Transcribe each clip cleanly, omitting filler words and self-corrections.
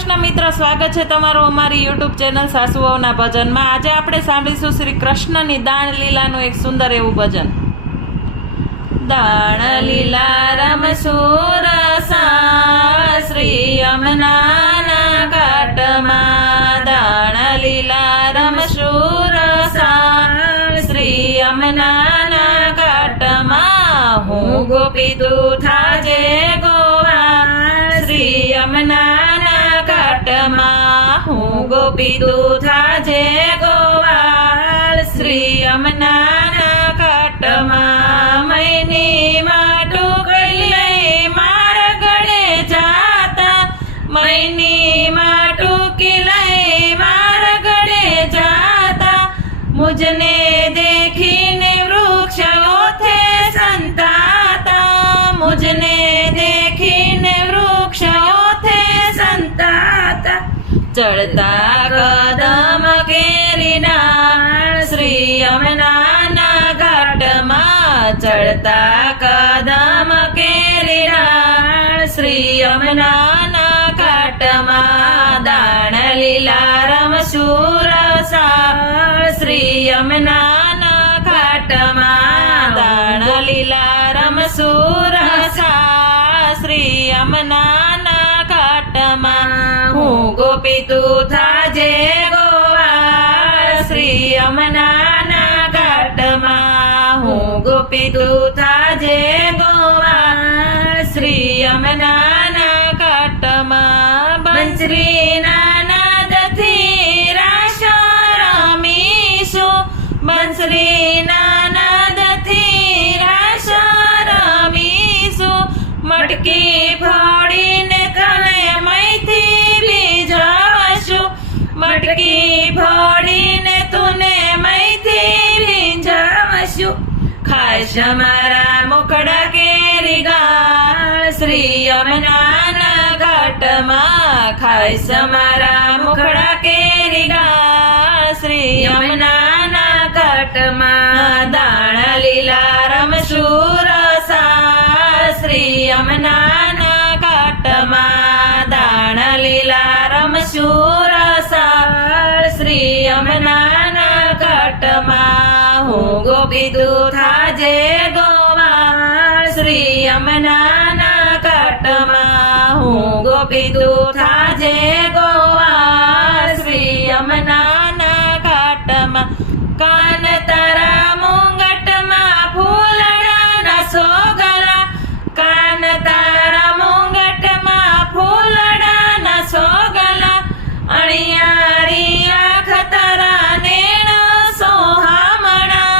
કૃષ્ણ મિત્ર, સ્વાગત છે તમારું અમારી યુટ્યુબ ચેનલ સાસુઓના ભજનમાં। આજે આપણે સાંભળીશું શ્રી કૃષ્ણની દાણ લીલાનું એક સુંદર એવું ભજન। દાણ લીલા રમસુરસા શ્રી યમુનાના ઘાટમાં, દાણ લીલા રમસુરસા શ્રી યમુનાના ઘાટમાં, હું ગોપી તું થાજે ગોવાળ શ્રી યમુનાના ઘાટમાં, હું ગોપી તું થાજે ગોવાળ શ્રી યમુનાના ઘાટમાં। મૈની માટુકડી લઈ મારા ગળે જાતા, મૈની માટુકી લઈ મારા ગળે જાતા, મુજને દેખીને વૃક્ષોથે સંતાતા, મુજને દેખીને વૃક્ષોથે સંતાતા, ચડતા કદમ કેરી ડાળ શ્રી યમુનાના ઘાટમાં, ચડતા કદમ કેરી ડાળ શ્રી યમુનાના ઘાટમાં, દાણ લીલા રમસુરસા શ્રી યમુનાના ઘાટમાં, દાણ લીલા રમસુરસા શ્રી યમુનાના ઘાટમાં, હું ગોપી તું થાજે ગોવાળ શ્રી યમુનાના ઘાટમાં, હું ગોપી તું થાજે ગોવાળ શ્રી યમુનાના ઘાટમાં। બંસરીના નાદથી રાસ રમીશું, બંસરીના નાદથી રાસ રમીશું, મટકી ફોડીને તને મૈથી લીંજાવશું, મટકી ફોડીને તુને મૈથી લીંજાવશું, ખાશ મારા મુખડા કેરી ગાળ શ્રી યમુનાના ઘાટમાં, ખાશ મારા મુખડા કેરી ગાળ શ્રી યમુનાના ઘાટમાં, દાણ લીલા રમસુરસા શ્રી યમુનાના ઘાટમાં, દાણ લીલા રમસુરસા શ્રી યમુનાના ઘાટમાં, હું ગોપી તું થાજે ગોવાળ શ્રી યમુનાના ઘાટમાં, હું ગોપી તું થાજે ગોવાળ શ્રી યમુનાના ઘાટમાં। કાન તારા મુંગટમાં ફૂલડાના સોગલા, કાન તારા મુંગટમાં ફૂલડાના સોગલા, અણિયારી આંખ તારા નેણ સોહામણા,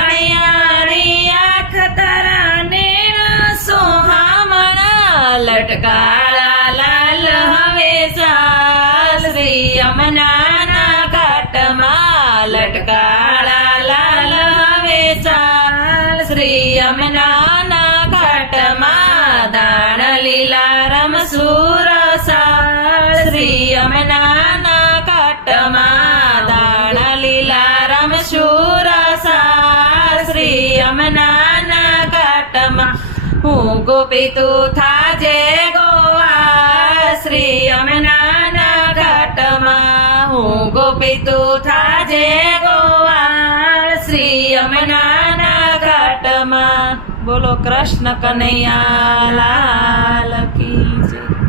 અણિયારી આંખ તારા નેણ સોહામણા, લટકાળા લાલ હવે ચાલ શ્રી યમુનાના ઘાટમાં, લટકાળા લાલ હવે ચાલ શ્રી યમુનાના ઘાટમાં, દાણ લીલા રમસુરસા શ્રી યમુનાના ઘાટમાં, દાણ લીલા રમસુરસા શ્રી યમુનાના ઘાટમાં, હું ગોપી તું થાજે ગોવાળ શ્રી યમુનાના ઘાટમાં, હું ગોપી તું થાજે ગોવાળ શ્રી યમુનાના ઘાટમાં। બોલો કૃષ્ણ કનૈયા લાલ કી।